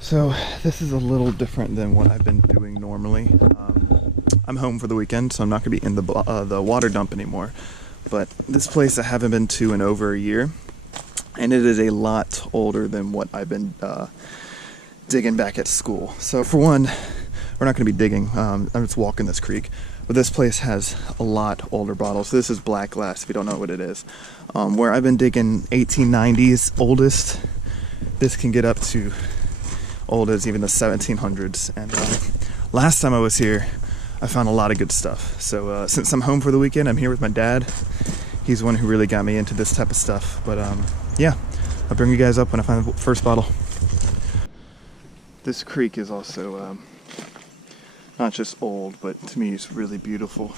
So this is a little different than what I've been doing normally. I'm home for the weekend, so I'm not going to be in the water dump anymore. But this place I haven't been to in over a year, and it is a lot older than what I've been digging back at school. So for one, we're not going to be digging. I'm just walking this creek. But this place has a lot older bottles. This is black glass, if you don't know what it is. Where I've been digging 1890s oldest, this can get up to old as even the 1700s. And last time I was here, I found a lot of good stuff. So since I'm home for the weekend, I'm here with my dad. He's the one who really got me into this type of stuff. But yeah, I'll bring you guys up when I find the first bottle. This creek is also not just old, but to me it's really beautiful.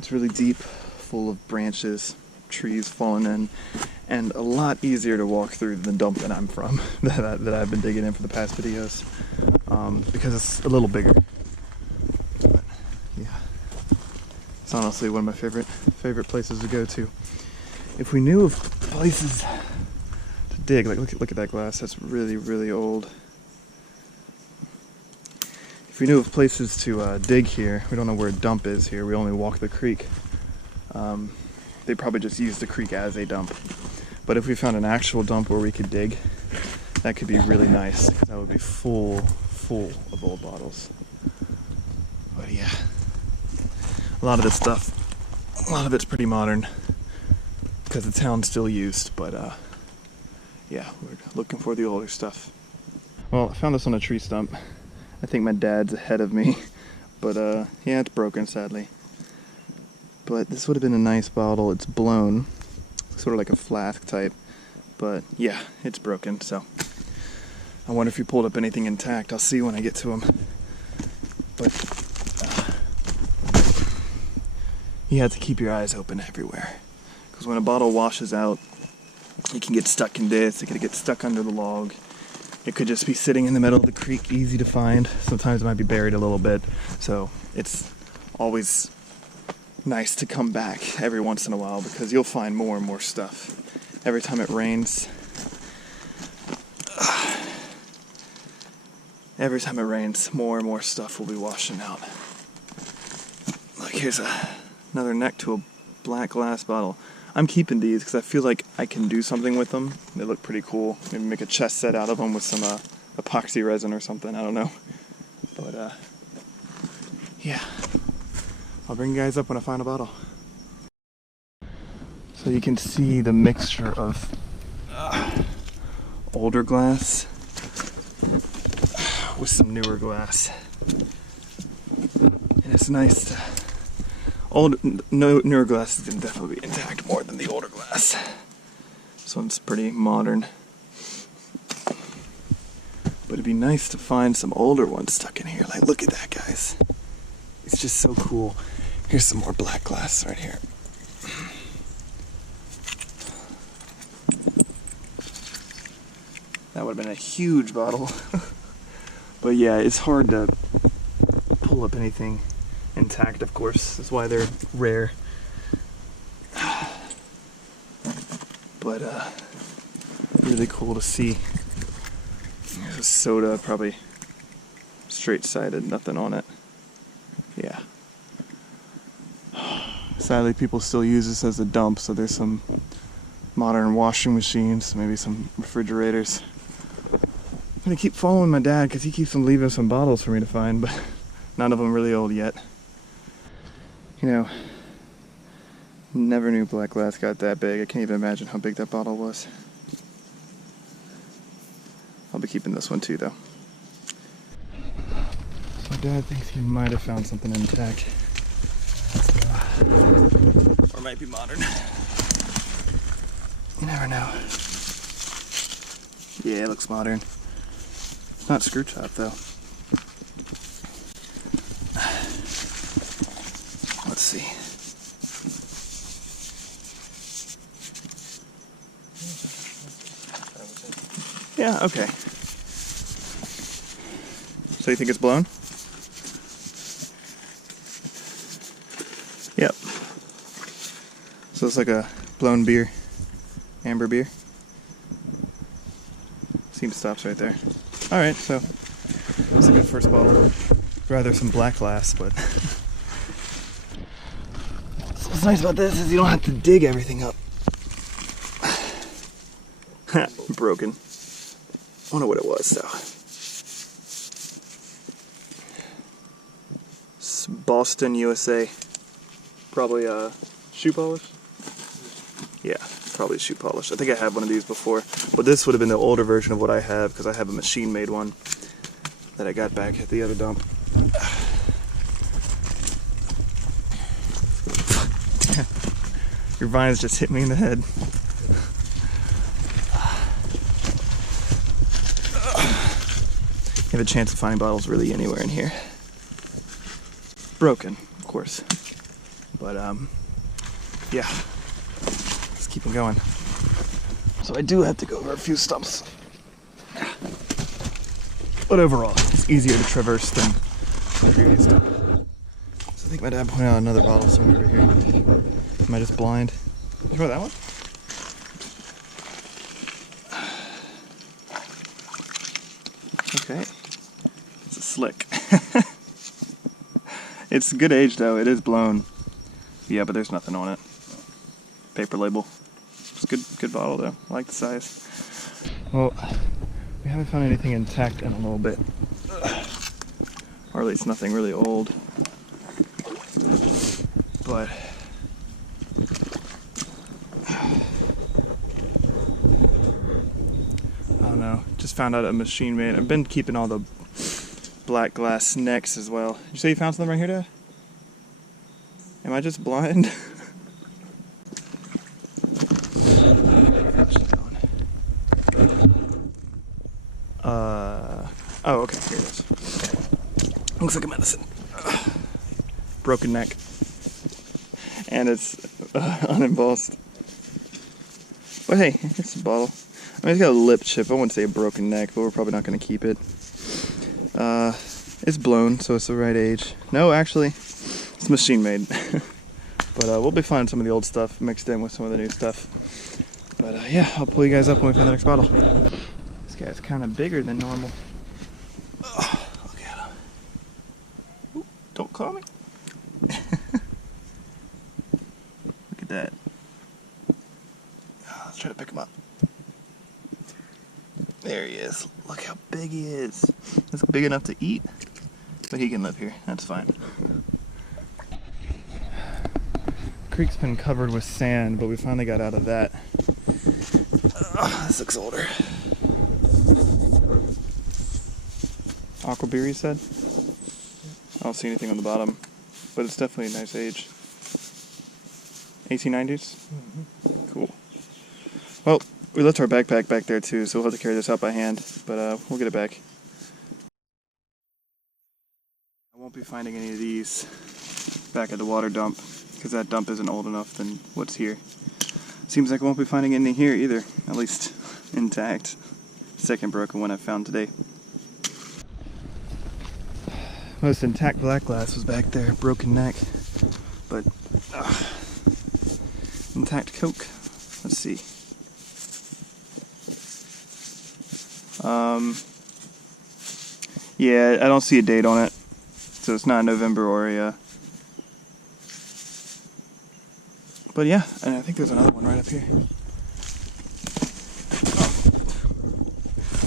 It's really deep, full of branches, trees falling in, and a lot easier to walk through than the dump that I'm from, that I've been digging in for the past videos, because it's a little bigger. But yeah, it's honestly one of my favorite places to go to. If we knew of places to dig, like look at that glass, that's really, really old. If we knew of places to dig here, we don't know where a dump is here, we only walk the creek. They probably just use the creek as a dump. But if we found an actual dump where we could dig, that could be really nice. That would be full of old bottles. But yeah, a lot of this stuff, a lot of it's pretty modern because the town's still used, but yeah, we're looking for the older stuff. Well, I found this on a tree stump. I think my dad's ahead of me, but yeah, it's broken sadly. But this would have been a nice bottle. It's blown, sort of like a flask type, but yeah, it's broken. So I wonder if you pulled up anything intact. I'll see when I get to them. But you have to keep your eyes open everywhere, because when a bottle washes out, it can get stuck in this, it can get stuck under the log. It could just be sitting in the middle of the creek, easy to find. Sometimes it might be buried a little bit. So it's always nice to come back every once in a while, because you'll find more and more stuff. Every time it rains, more and more stuff will be washing out. Look, here's another neck to a black glass bottle. I'm keeping these because I feel like I can do something with them. They look pretty cool. Maybe make a chest set out of them with some epoxy resin or something. I don't know. But yeah, I'll bring you guys up when I find a bottle. So you can see the mixture of older glass with some newer glass. And it's nice to... newer glass is going to definitely be intact more than the older glass. This one's pretty modern. But it'd be nice to find some older ones stuck in here. Like, look at that, guys. It's just so cool. Here's some more black glass right here. That would have been a huge bottle. But yeah, it's hard to pull up anything intact, of course. That's why they're rare. But really cool to see. There's a soda, probably straight-sided, nothing on it. Yeah. Sadly, people still use this as a dump, so there's some modern washing machines, maybe some refrigerators. I'm gonna keep following my dad because he keeps on leaving some bottles for me to find, but none of them really old yet. You know, never knew black glass got that big. I can't even imagine how big that bottle was. I'll be keeping this one too, though. My dad thinks he might have found something intact. Or might be modern. You never know. Yeah, it looks modern. It's not screw top, though. Let's see. Yeah, okay. So you think it's blown? Yep. So it's like a blown beer, amber beer. Seam stops right there. Alright, so that's a good first bottle. Rather some black glass, but so what's nice about this is you don't have to dig everything up. Broken. I wonder what it was though. It's Boston, USA. Probably shoe polish? Yeah, probably shoe polish. I think I had one of these before, but this would have been the older version of what I have because I have a machine-made one that I got back at the other dump. Your vines just hit me in the head. You have a chance of finding bottles really anywhere in here. Broken, of course. But yeah, let's keep it going. So I do have to go over a few stumps. But overall, it's easier to traverse than the previous stump. So I think my dad pointed out another bottle somewhere over here. Am I just blind? Did you remember that one? Okay. It's a slick. It's good age though, it is blown. Yeah, but there's nothing on it. Paper label. It's a good bottle though. I like the size. Well, we haven't found anything intact in a little bit. Or at least nothing really old. But I don't know. Just found out a machine made. I've been keeping all the black glass necks as well. Did you say you found something right here, Dad? Am I just blind? Oh, okay, here it is. Looks like a medicine. Broken neck. And it's unembossed. But hey, it's a bottle. I mean, it's got a lip chip. I wouldn't say a broken neck, but we're probably not going to keep it. It's blown, so it's the right age. No, actually, it's machine made. But we'll be finding some of the old stuff mixed in with some of the new stuff. But yeah, I'll pull you guys up when we find the next bottle. This guy's kind of bigger than normal. Oh, look at him. Ooh, don't call me. Look at that. Oh, let's try to pick him up. There he is. Look how big he is. It's big enough to eat, but he can live here. That's fine. Creek's been covered with sand, but we finally got out of that. This looks older. Aquabeer, you said? I don't see anything on the bottom, but it's definitely a nice age. 1890s? Mm-hmm. Cool. Well, we left our backpack back there too, so we'll have to carry this out by hand, but we'll get it back. I won't be finding any of these back at the water dump, because that dump isn't old enough than what's here. Seems like I won't be finding any here either, at least intact. Second broken one I found today. Most intact black glass was back there, broken neck, but intact Coke. Let's see. Yeah, I don't see a date on it, so it's not November or a. But yeah, and I think there's another one right up here.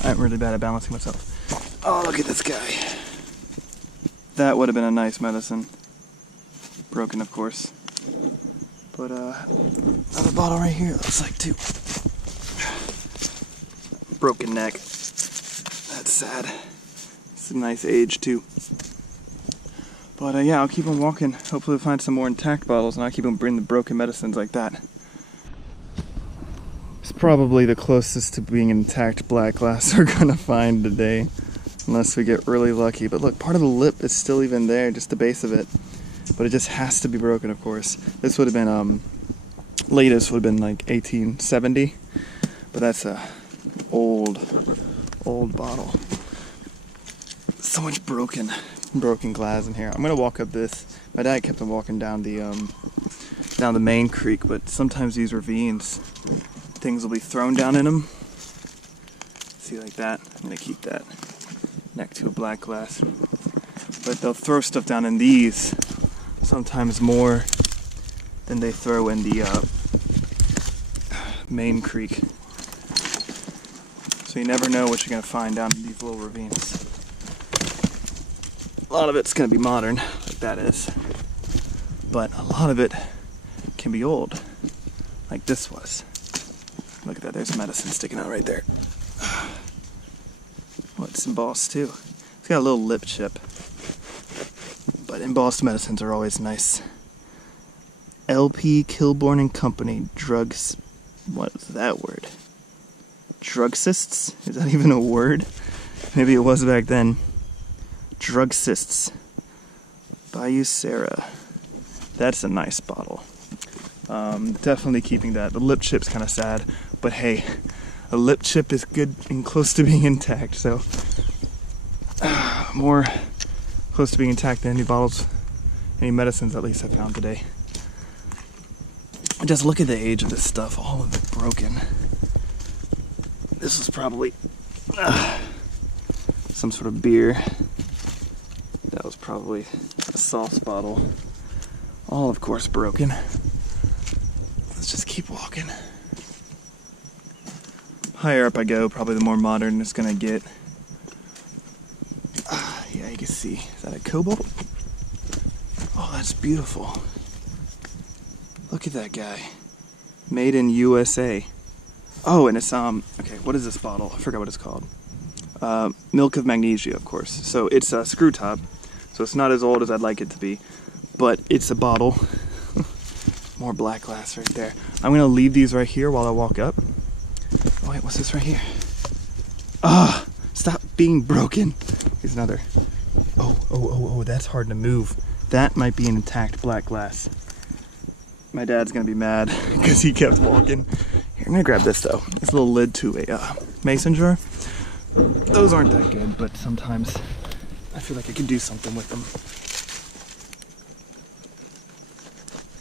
I'm really bad at balancing myself. Oh, look at this guy. That would have been a nice medicine. Broken, of course. But another bottle right here, it looks like too. Broken neck. That's sad. It's a nice age too. But yeah, I'll keep on walking. Hopefully we'll find some more intact bottles and I'll keep on bringing the broken medicines like that. It's probably the closest to being intact black glass we're gonna find today. Unless we get really lucky. But look, part of the lip is still even there, just the base of it. But it just has to be broken, of course. This would have been, latest would have been like 1870. But that's a old bottle. So much broken glass in here. I'm gonna walk up this. My dad kept on walking down the main creek, but sometimes these ravines, things will be thrown down in them. See, like that. I'm gonna keep that next to a black glass. But they'll throw stuff down in these sometimes more than they throw in the main creek. So you never know what you're gonna find down in these little ravines. A lot of it's gonna be modern, like that is. But a lot of it can be old, like this was. Look at that, there's medicine sticking out right there. Oh, it's embossed too. It's got a little lip chip. But embossed medicines are always nice. LP Kilbourne and Company drugs. What is that word? Drugsists? Is that even a word? Maybe it was back then. Drugsists. Bayou Sarah. That's a nice bottle. Definitely keeping that. The lip chip's kind of sad, but hey, a lip chip is good and close to being intact, so more close to being intact than any bottles, any medicines at least I found today. Just look at the age of this stuff, all of it broken. This was probably some sort of beer. That was probably a sauce bottle. All, of course, broken. Let's just keep walking. Higher up I go, probably the more modern it's gonna get. Yeah, you can see. Is that a cobalt? Oh, that's beautiful. Look at that guy. Made in USA. Oh, and it's, okay, what is this bottle? I forgot what it's called. Milk of Magnesia, of course. So it's a screw top, so it's not as old as I'd like it to be, but it's a bottle. More black glass right there. I'm gonna leave these right here while I walk up. Oh wait, what's this right here? Ah, stop being broken. Here's another. Oh, that's hard to move. That might be an intact black glass. My dad's gonna be mad because he kept walking. Here, I'm gonna grab this though. This little lid to a mason jar. Those aren't that good, but sometimes I feel like I can do something with them.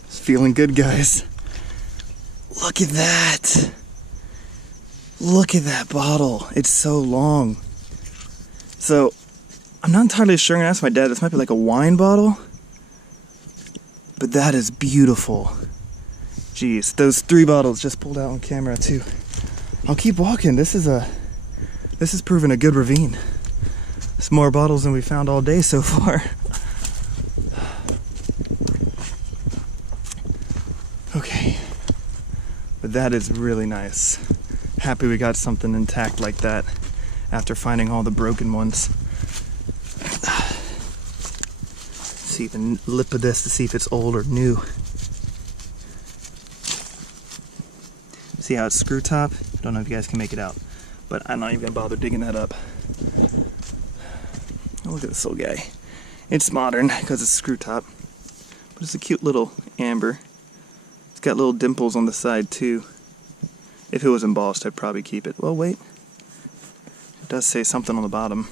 It's feeling good, guys. Look at that. Look at that bottle. It's so long. So, I'm not entirely sure. I'm gonna ask my dad. This might be like a wine bottle. But that is beautiful. Jeez, those 3 bottles just pulled out on camera too. I'll keep walking. This has proven a good ravine. It's more bottles than we found all day so far. Okay. But that is really nice. Happy we got something intact like that after finding all the broken ones. See the lip of this to see if it's old or new. See how it's screw top? I don't know if you guys can make it out, but I'm not even gonna bother digging that up. Oh, look at this little guy. It's modern because it's screw top, but it's a cute little amber. It's got little dimples on the side too. If it was embossed, I'd probably keep it. Well, wait. It does say something on the bottom.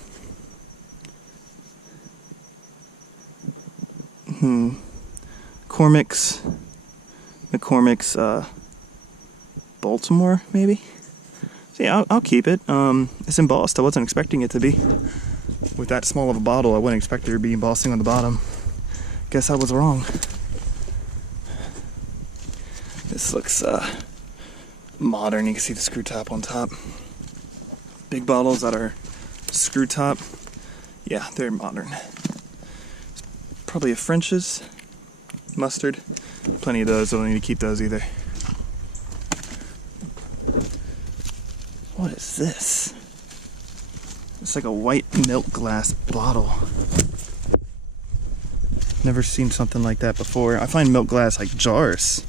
McCormick's, Baltimore, maybe? So yeah, I'll keep it. It's embossed. I wasn't expecting it to be. With that small of a bottle, I wouldn't expect there to be embossing on the bottom. Guess I was wrong. This looks, modern. You can see the screw top on top. Big bottles that are screw top, yeah, they're modern. Probably a French's, mustard, plenty of those. I don't need to keep those either. What is this? It's like a white milk glass bottle. Never seen something like that before. I find milk glass like jars,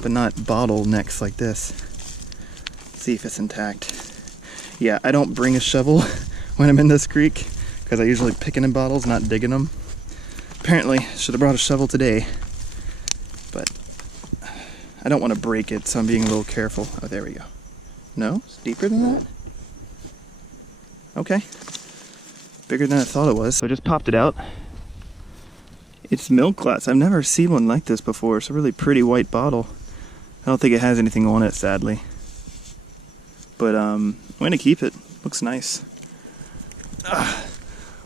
but not bottle necks like this. See if it's intact. Yeah, I don't bring a shovel when I'm in this creek because I usually pick it in bottles, not digging them. Apparently, should have brought a shovel today, but I don't want to break it, so I'm being a little careful. Oh, there we go. No? It's deeper than that? Okay. Bigger than I thought it was. So I just popped it out. It's milk glass. I've never seen one like this before. It's a really pretty white bottle. I don't think it has anything on it, sadly. But I'm going to keep it. Looks nice.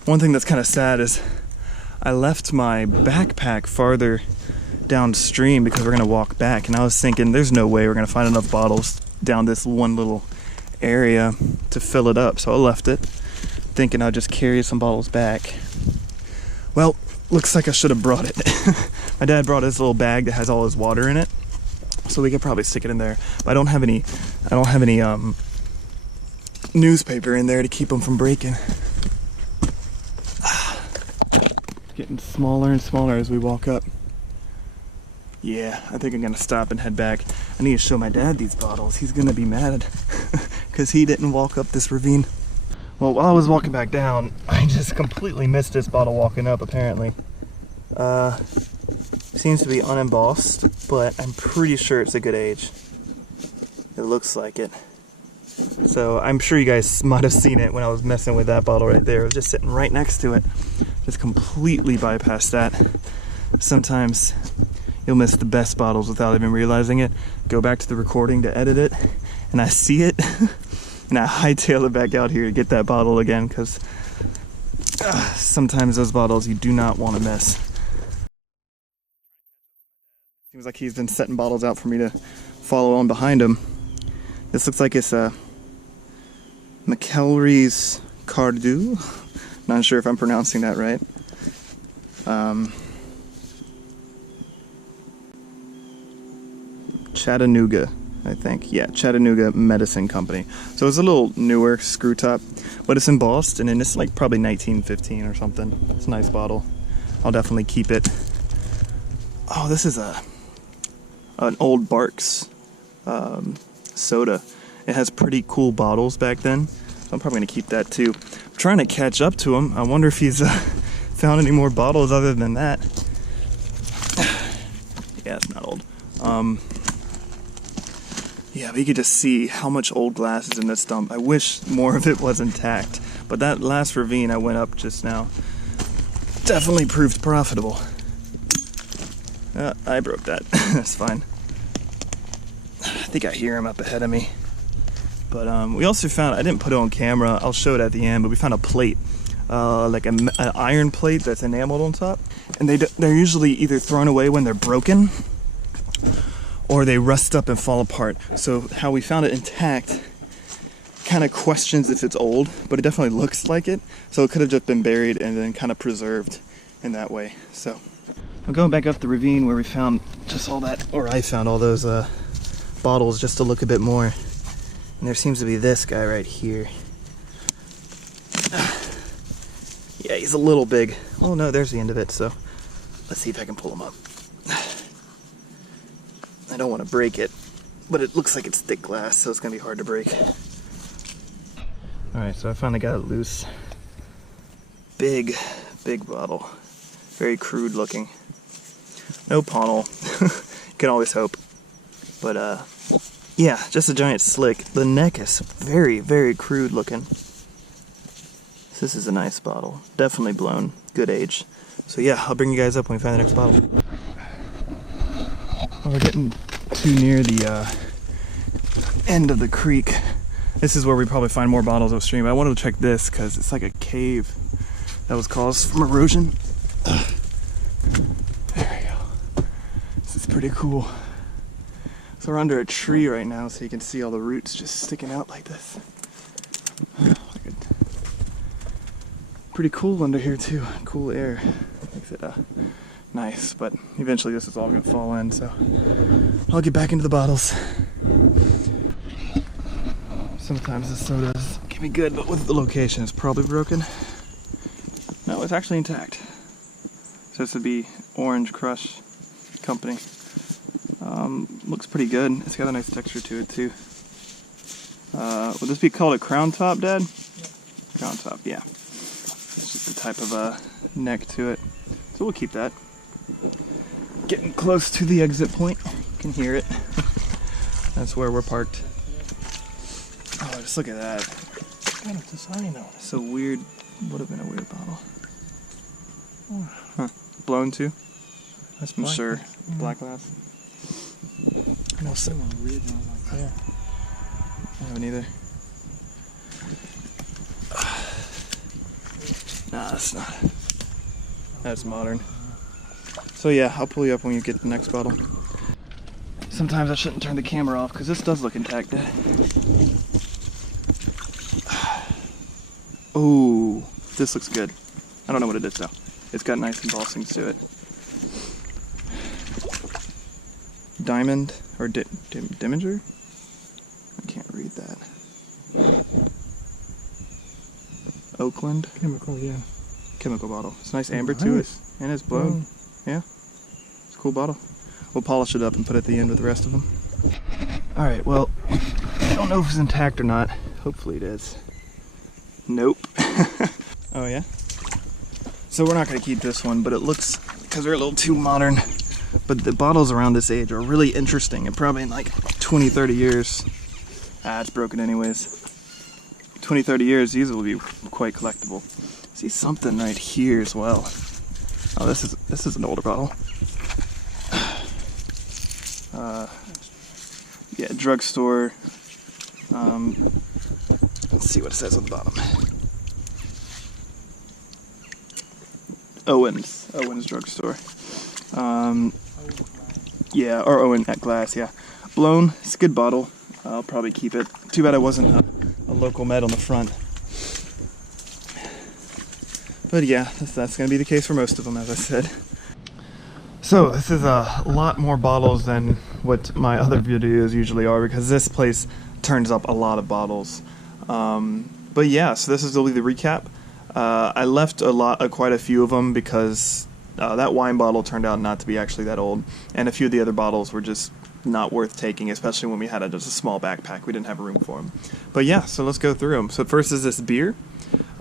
One thing that's kind of sad is I left my backpack farther downstream because we're gonna walk back, and I was thinking there's no way we're gonna find enough bottles down this one little area to fill it up, so I left it thinking I'd just carry some bottles back. Well, looks like I should have brought it. My dad brought his little bag that has all his water in it, so we could probably stick it in there, but I don't have any newspaper in there to keep them from breaking. Getting smaller and smaller as we walk up. Yeah, I think I'm gonna stop and head back. I need to show my dad these bottles. He's gonna be mad because he didn't walk up this ravine. Well, while I was walking back down, I just completely missed this bottle walking up, apparently. Seems to be unembossed, but I'm pretty sure it's a good age. It looks like it. So I'm sure you guys might have seen it when I was messing with that bottle right there. It was just sitting right next to it. Just completely bypassed that. Sometimes you'll miss the best bottles without even realizing it. Go back to the recording to edit it, and I see it, and I hightail it back out here to get that bottle again, because sometimes those bottles you do not want to miss. Seems like he's been setting bottles out for me to follow on behind him. This looks like it's a McElry's Cardew. Not sure if I'm pronouncing that right. Chattanooga, I think. Yeah, Chattanooga Medicine Company. So it's a little newer screw top, but it's embossed, and it's like probably 1915 or something. It's a nice bottle. I'll definitely keep it. Oh, this is an old Barks soda. It has pretty cool bottles back then, so I'm probably gonna keep that too. I'm trying to catch up to him. I wonder if he's found any more bottles other than that. Yeah, it's not old. Yeah, but you could just see how much old glass is in this dump. I wish more of it was intact, but that last ravine I went up just now definitely proved profitable. I broke that. That's fine. I think I hear him up ahead of me. But we also found, I didn't put it on camera, I'll show it at the end, but we found a plate, like an iron plate that's enameled on top. And they're usually either thrown away when they're broken, or they rust up and fall apart. So how we found it intact kind of questions if it's old, but it definitely looks like it. So it could have just been buried and then kind of preserved in that way. So I'm going back up the ravine where we found just all that, or I found all those bottles just to look a bit more. And there seems to be this guy right here. Yeah, he's a little big. Oh no, there's the end of it, so let's see if I can pull him up. I don't want to break it, but it looks like it's thick glass, so it's gonna be hard to break. Alright, so I finally got it loose. Big bottle. Very crude looking. No pownal. You can always hope. But yeah, just a giant slick. The neck is very, very crude looking. So this is a nice bottle. Definitely blown. Good age. So yeah, I'll bring you guys up when we find the next bottle. Well, we're getting too near the end of the creek. This is where we probably find more bottles upstream. I wanted to check this because it's like a cave that was caused from erosion. There we go. This is pretty cool. So we're under a tree right now, so you can see all the roots just sticking out like this. Pretty cool under here too. Cool air. Makes it nice, but eventually this is all gonna fall in, so I'll get back into the bottles. Sometimes the sodas can be good, but with the location it's probably broken. No, it's actually intact. So this would be Orange Crush Company. Looks pretty good. It's got a nice texture to it too. Would this be called a crown top, Dad? Yeah. Crown top, yeah. It's just the type of neck to it. So we'll keep that. Getting close to the exit point. You can hear it. That's where we're parked. Oh, just look at that. What kind of design on it? So weird. Would have been a weird bottle. Huh. Blown too? That's I'm black sure. glass. Mm-hmm. Black glass. No, some weird one like that. I haven't either. Nah, that's not. That's modern. So yeah, I'll pull you up when you get the next bottle. Sometimes I shouldn't turn the camera off because this does look intact. Oh, this looks good. I don't know what it is though. It's got nice embossings to it. Diamond or Diminger? I can't read that. Oakland. Chemical, yeah. Chemical bottle. It's nice amber to it, and it's blown. Yeah, it's a cool bottle. We'll polish it up and put it at the end with the rest of them. All right. Well, I don't know if it's intact or not. Hopefully it is. Nope. Oh yeah. So we're not gonna keep this one, but it looks, because they're a little too modern. But the bottles around this age are really interesting, and probably in like 20, 30 years. It's broken anyways. 20, 30 years, these will be quite collectible. See something right here as well. Oh, this is an older bottle. Yeah, drugstore. Let's see what it says on the bottom. Owen's drugstore. Yeah, or Owen at Glass. Yeah, blown. It's a good bottle. I'll probably keep it. Too bad I wasn't a local med on the front. But yeah, that's going to be the case for most of them, as I said. So this is a lot more bottles than what my other videos usually are, because this place turns up a lot of bottles. But yeah, so this will be the recap. I left quite a few of them because that wine bottle turned out not to be actually that old, and a few of the other bottles were just not worth taking, especially when we had just a small backpack. We didn't have room for them. But yeah, so let's go through them. So first is this beer,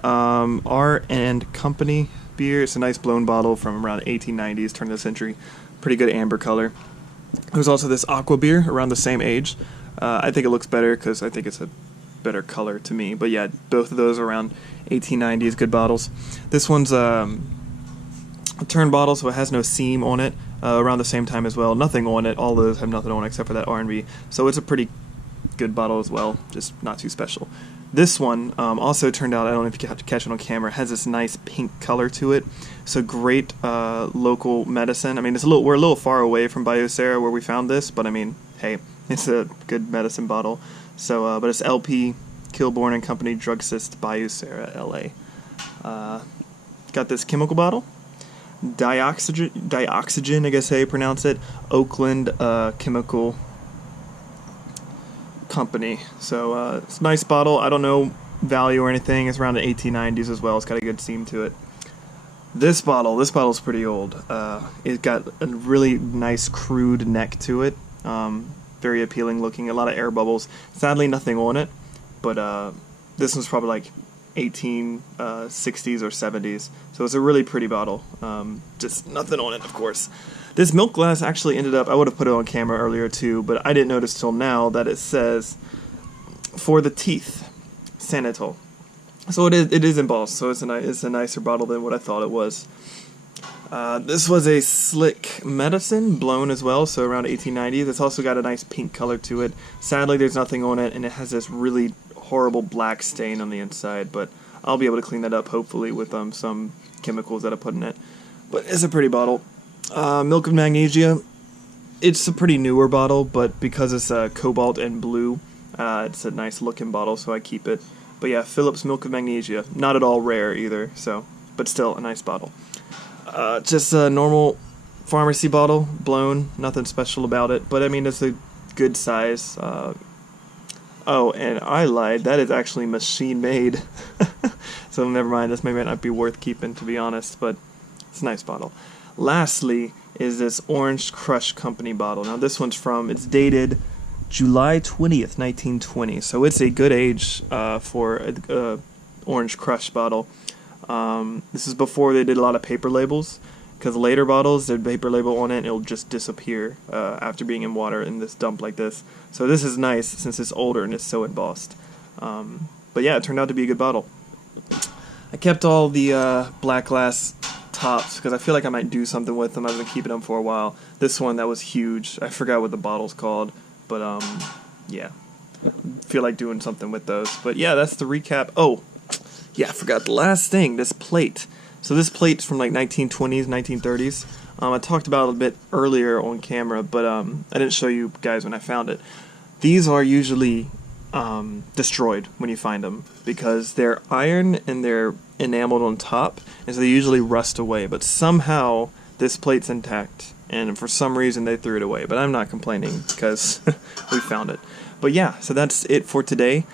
R and Company beer. It's a nice blown bottle from around 1890s, turn of the century. Pretty good amber color. There's also this aqua beer around the same age. I think it looks better because I think it's a better color to me. But yeah, both of those are around 1890s, good bottles. This one's a turn bottle, so it has no seam on it. Around the same time as well, nothing on it. All those have nothing on it except for that R&B. So it's a pretty good bottle as well, just not too special. This one also turned out, I don't know if you have to catch it on camera, has this nice pink color to it. So great local medicine. I mean, we're a little far away from Biosera where we found this, but I mean, hey, it's a good medicine bottle. So, but it's LP Kilbourne and Company Drugstores, Biosera, LA. Got this chemical bottle. Dioxygen, I guess how you pronounce it. Oakland Chemical Company. So it's a nice bottle. I don't know value or anything. It's around the 1890s as well. It's got a good seam to it. This bottle's pretty old. It's got a really nice crude neck to it. Very appealing looking. A lot of air bubbles. Sadly, nothing on it. But this one's probably like 1860s or 70s. So it's a really pretty bottle. Just nothing on it, of course. This milk glass actually ended up, I would have put it on camera earlier too, but I didn't notice till now that it says for the teeth, Sanitol. So it is embossed, so it's a nicer bottle than what I thought it was. This was a slick medicine, blown as well, so around 1890s. It's also got a nice pink color to it. Sadly, there's nothing on it, and it has this really horrible black stain on the inside, but I'll be able to clean that up hopefully with some chemicals that I put in it. But it's a pretty bottle. Milk of Magnesia. It's a pretty newer bottle, but because it's cobalt and blue, it's a nice looking bottle, so I keep it. But yeah, Phillips Milk of Magnesia. Not at all rare either, so, but still a nice bottle. Just a normal pharmacy bottle, blown, nothing special about it, but I mean it's a good size. Oh, and I lied, that is actually machine made. So never mind, this may not be worth keeping, to be honest, but it's a nice bottle. Lastly is this Orange Crush Company bottle. Now this one's it's dated July 20th, 1920, so it's a good age for a Orange Crush bottle. This is before they did a lot of paper labels, because later bottles, the paper label on it, it'll just disappear after being in water in this dump like this. So this is nice since it's older and it's so embossed. But yeah, it turned out to be a good bottle. I kept all the black glass tops because I feel like I might do something with them. I've been keeping them for a while. This one, that was huge. I forgot what the bottle's called, but yeah. Feel like doing something with those. But yeah, that's the recap. Oh, Yeah, I forgot the last thing, this plate. So this plate's from like 1920s, 1930s. I talked about it a bit earlier on camera, but I didn't show you guys when I found it. These are usually destroyed when you find them because they're iron and they're enameled on top, and so they usually rust away. But somehow this plate's intact, and for some reason they threw it away. But I'm not complaining because we found it. But yeah, so that's it for today.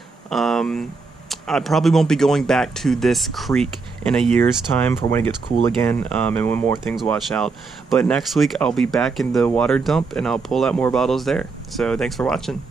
I probably won't be going back to this creek in a year's time for when it gets cool again, and when more things wash out. But next week I'll be back in the water dump and I'll pull out more bottles there. So thanks for watching.